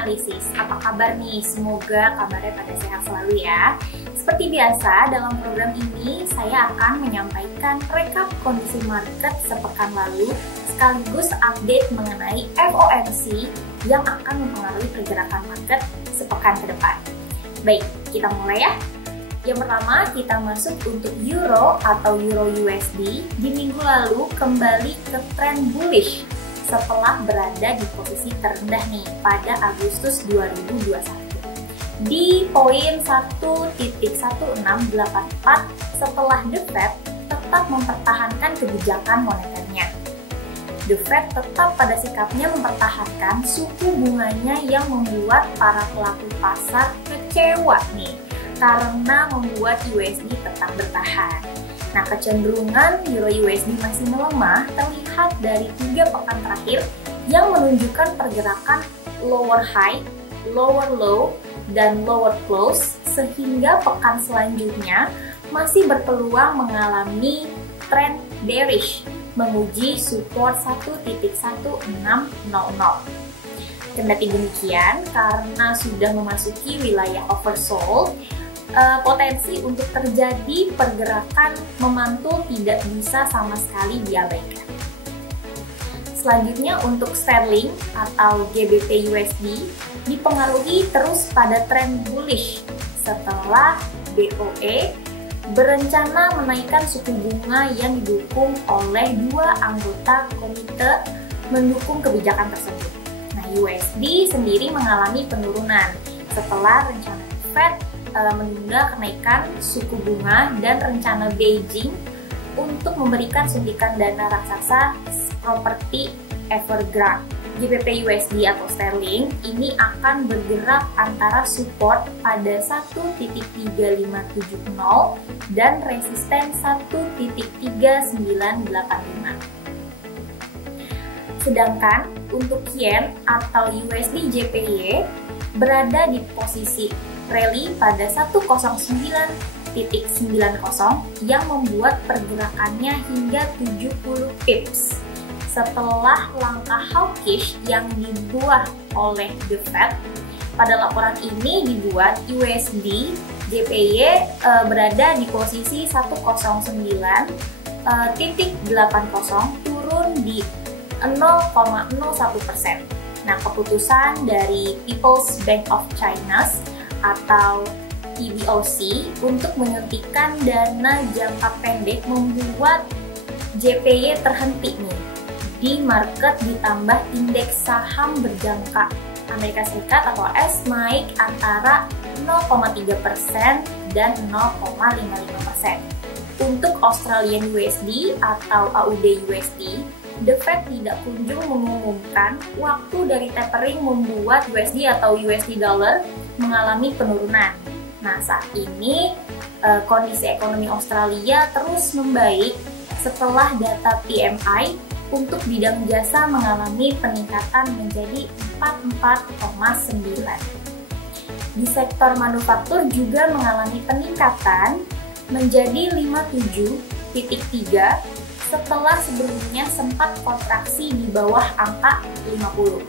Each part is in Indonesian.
Analysis. Apa kabar nih? Semoga kabarnya pada sehat selalu ya. Seperti biasa, dalam program ini saya akan menyampaikan rekap kondisi market sepekan lalu sekaligus update mengenai FOMC yang akan mempengaruhi pergerakan market sepekan ke depan. Baik, kita mulai ya. Yang pertama, kita masuk untuk Euro atau Euro USD. Di minggu lalu kembali ke tren bullish setelah berada di posisi terendah nih pada Agustus 2021. Di poin 1.1684 setelah The Fed tetap mempertahankan kebijakan moneternya. The Fed tetap pada sikapnya mempertahankan suku bunganya yang membuat para pelaku pasar kecewa nih, karena membuat USD tetap bertahan. Nah, kecenderungan Euro USD masih melemah terlihat dari 3 pekan terakhir yang menunjukkan pergerakan lower high, lower low, dan lower close, sehingga pekan selanjutnya masih berpeluang mengalami tren bearish menguji support 1.1600. Kendati demikian, karena sudah memasuki wilayah oversold, potensi untuk terjadi pergerakan memantul tidak bisa sama sekali diabaikan. Selanjutnya untuk sterling atau GBP USD dipengaruhi terus pada tren bullish setelah BOE berencana menaikkan suku bunga yang didukung oleh 2 anggota komite mendukung kebijakan tersebut. Nah, USD sendiri mengalami penurunan setelah rencana Fed menunda kenaikan suku bunga dan rencana Beijing untuk memberikan suntikan dana raksasa properti Evergrande. GBP USD atau sterling ini akan bergerak antara support pada 1.3570 dan resisten 1.3985. Sedangkan untuk yen atau USD JPY berada di posisi rally pada 109.90 yang membuat pergerakannya hingga 70 pips. Setelah langkah hawkish yang dibuat oleh The Fed, pada laporan ini dibuat USD JPY berada di posisi 109.80 turun di 0,01%. Nah, keputusan dari People's Bank of China atau PBOC untuk menyuntikkan dana jangka pendek membuat JPY terhenti nih di market, ditambah indeks saham berjangka Amerika Serikat atau AS naik antara 0,3% dan 0,55%. Untuk Australian USD atau AUD USD, The Fed tidak kunjung mengumumkan waktu dari tapering membuat USD atau USD dollar mengalami penurunan. Nah, saat ini kondisi ekonomi Australia terus membaik setelah data PMI untuk bidang jasa mengalami peningkatan menjadi 44,9. Di sektor manufaktur juga mengalami peningkatan menjadi 57.3 setelah sebelumnya sempat kontraksi di bawah angka 50.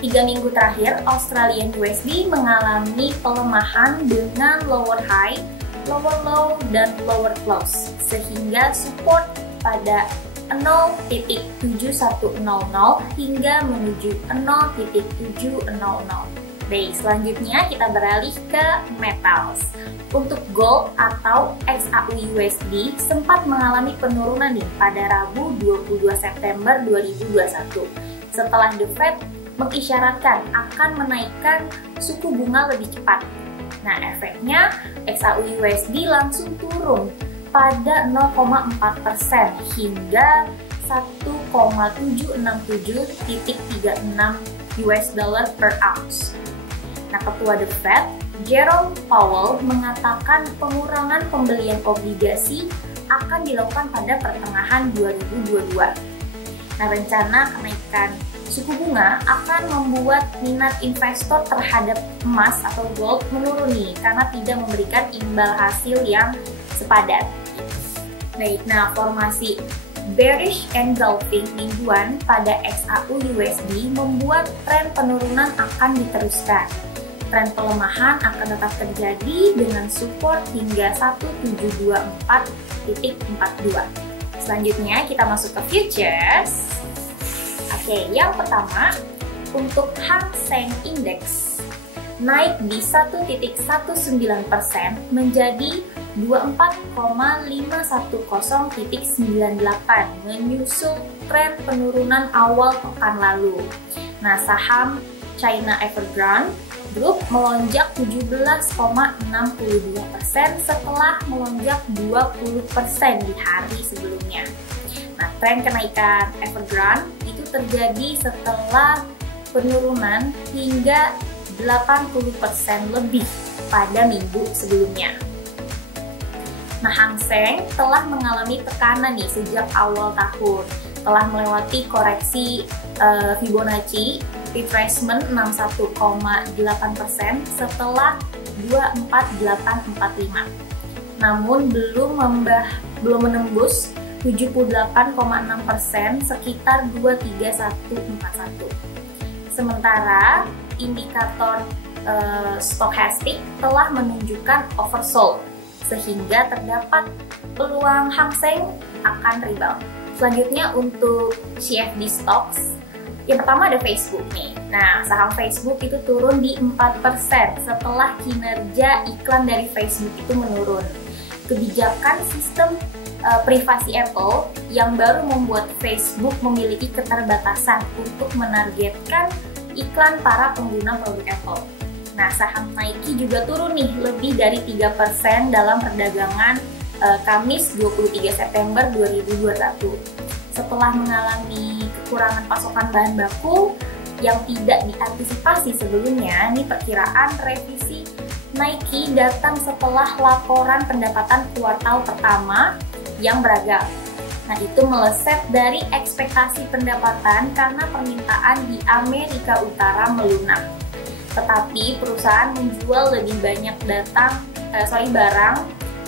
3 minggu terakhir, Australian USD mengalami pelemahan dengan lower high, lower low, dan lower close, sehingga support pada 0.7100 hingga menuju 0.700. Baik, selanjutnya kita beralih ke metals. Untuk gold atau XAU-USD sempat mengalami penurunan nih pada Rabu 22 September 2021 setelah The Fed mengisyaratkan akan menaikkan suku bunga lebih cepat. Nah, efeknya XAU-USD langsung turun pada 0,4% hingga 1,767.36 US dollar per ounce. Nah, Ketua The Fed, Jerome Powell, mengatakan pengurangan pembelian obligasi akan dilakukan pada pertengahan 2022. Nah, rencana kenaikan suku bunga akan membuat minat investor terhadap emas atau gold menurun karena tidak memberikan imbal hasil yang sepadan. Baik, nah formasi bearish engulfing mingguan pada XAU/USD membuat tren penurunan akan diteruskan. Tren pelemahan akan tetap terjadi dengan support hingga 1724.42. Selanjutnya kita masuk ke futures. Oke, yang pertama untuk Hang Seng Index naik di 1.19% menjadi 24,510.98 menyusul tren penurunan awal pekan lalu. Nah, saham China Evergrande Group melonjak 17,62% setelah melonjak 20% di hari sebelumnya. Nah, tren kenaikan Evergrande itu terjadi setelah penurunan hingga 80% lebih pada minggu sebelumnya. Nah, Hang Seng telah mengalami tekanan nih sejak awal tahun, telah melewati koreksi Fibonacci retracement 61,8% setelah 24845. Namun belum menembus 78,6% sekitar 23141. Sementara indikator stokastik telah menunjukkan oversold sehingga terdapat peluang Hang Seng akan rebound. Selanjutnya untuk CFD stocks, yang pertama ada Facebook nih. Nah, saham Facebook itu turun di 4% setelah kinerja iklan dari Facebook itu menurun. Kebijakan sistem privasi Apple yang baru membuat Facebook memiliki keterbatasan untuk menargetkan iklan para pengguna produk Apple. Nah, saham Nike juga turun nih lebih dari 3% dalam perdagangan Kamis 23 September 2021. Setelah mengalami kekurangan pasokan bahan baku yang tidak diantisipasi sebelumnya, ini perkiraan revisi Nike datang setelah laporan pendapatan kuartal pertama yang beragam. Nah, itu meleset dari ekspektasi pendapatan karena permintaan di Amerika Utara melunak. Tetapi perusahaan menjual lebih banyak barang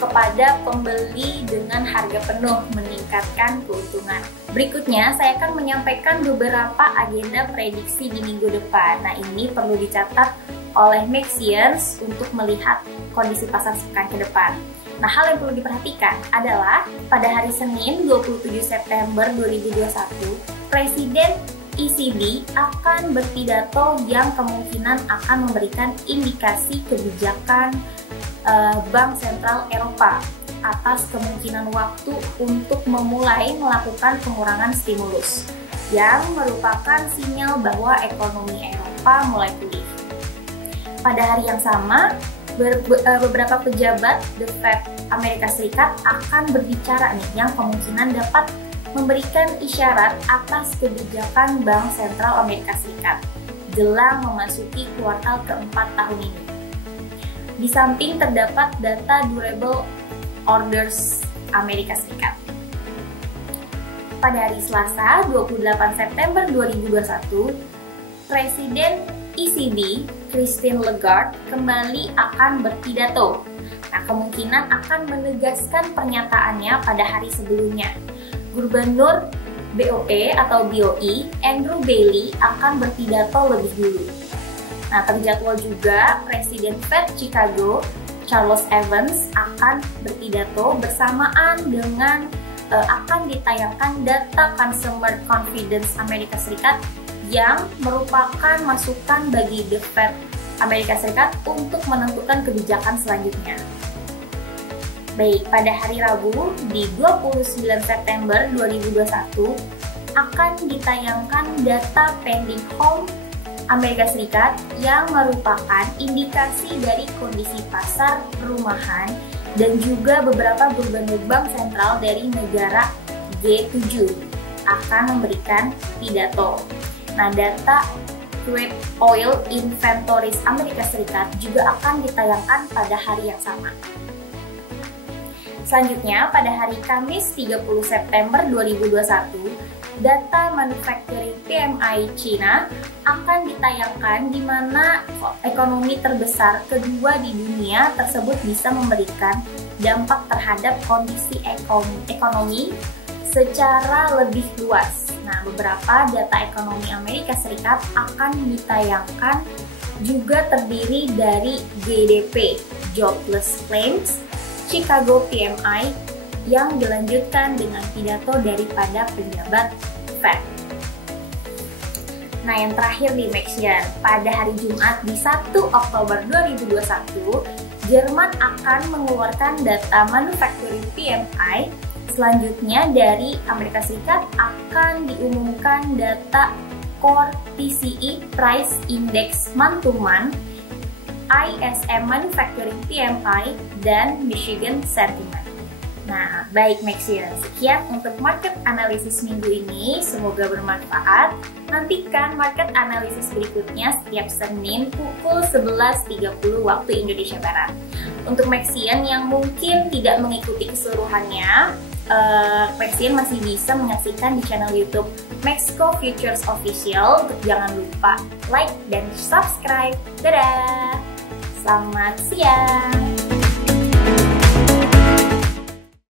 kepada pembeli dengan harga penuh, meningkatkan keuntungan. Berikutnya, saya akan menyampaikan beberapa agenda prediksi di minggu depan. Nah, ini perlu dicatat oleh Maxians untuk melihat kondisi pasar sepekan ke depan. Nah, hal yang perlu diperhatikan adalah pada hari Senin 27 September 2021, Presiden ECB akan berpidato yang kemungkinan akan memberikan indikasi kebijakan Bank Sentral Eropa atas kemungkinan waktu untuk memulai melakukan pengurangan stimulus yang merupakan sinyal bahwa ekonomi Eropa mulai pulih. Pada hari yang sama, beberapa pejabat The Fed Amerika Serikat akan berbicara nih yang kemungkinan dapat memberikan isyarat atas kebijakan Bank Sentral Amerika Serikat jelang memasuki kuartal keempat tahun ini. Di samping terdapat data durable orders Amerika Serikat. Pada hari Selasa 28 September 2021, Presiden ECB Christine Lagarde kembali akan berpidato. Nah, kemungkinan akan menegaskan pernyataannya pada hari sebelumnya. Gubernur BOE atau BOE Andrew Bailey akan berpidato lebih dulu. Nah, terjadwal juga Presiden Fed Chicago Charles Evans akan berpidato bersamaan dengan akan ditayangkan data Consumer Confidence Amerika Serikat yang merupakan masukan bagi The Fed Amerika Serikat untuk menentukan kebijakan selanjutnya. Baik, pada hari Rabu di 29 September 2021 akan ditayangkan data pending home Amerika Serikat yang merupakan indikasi dari kondisi pasar perumahan dan juga beberapa gubernur bank sentral dari negara G7 akan memberikan pidato. Nah, data crude oil inventories Amerika Serikat juga akan ditayangkan pada hari yang sama. Selanjutnya, pada hari Kamis 30 September 2021, data manufacturing PMI China akan ditayangkan di mana ekonomi terbesar kedua di dunia tersebut bisa memberikan dampak terhadap kondisi ekonomi secara lebih luas. Nah, beberapa data ekonomi Amerika Serikat akan ditayangkan juga terdiri dari GDP, Jobless Claims, Chicago PMI, yang dilanjutkan dengan pidato daripada penjabat Fed. Nah, yang terakhir nih Maxian, pada hari Jumat di 1 Oktober 2021, Jerman akan mengeluarkan data manufacturing PMI. Selanjutnya dari Amerika Serikat akan diumumkan data Core PCE Price Index month to month, ISM Manufacturing PMI, dan Michigan Sentiment. Nah, baik Maxian, sekian untuk market analysis minggu ini. Semoga bermanfaat. Nantikan market analysis berikutnya setiap Senin pukul 11.30 waktu Indonesia Barat. Untuk Maxian yang mungkin tidak mengikuti keseluruhannya, Maxian masih bisa menyaksikan di channel YouTube Maxco Futures Official. Jangan lupa like dan subscribe. Dadah! Selamat siang!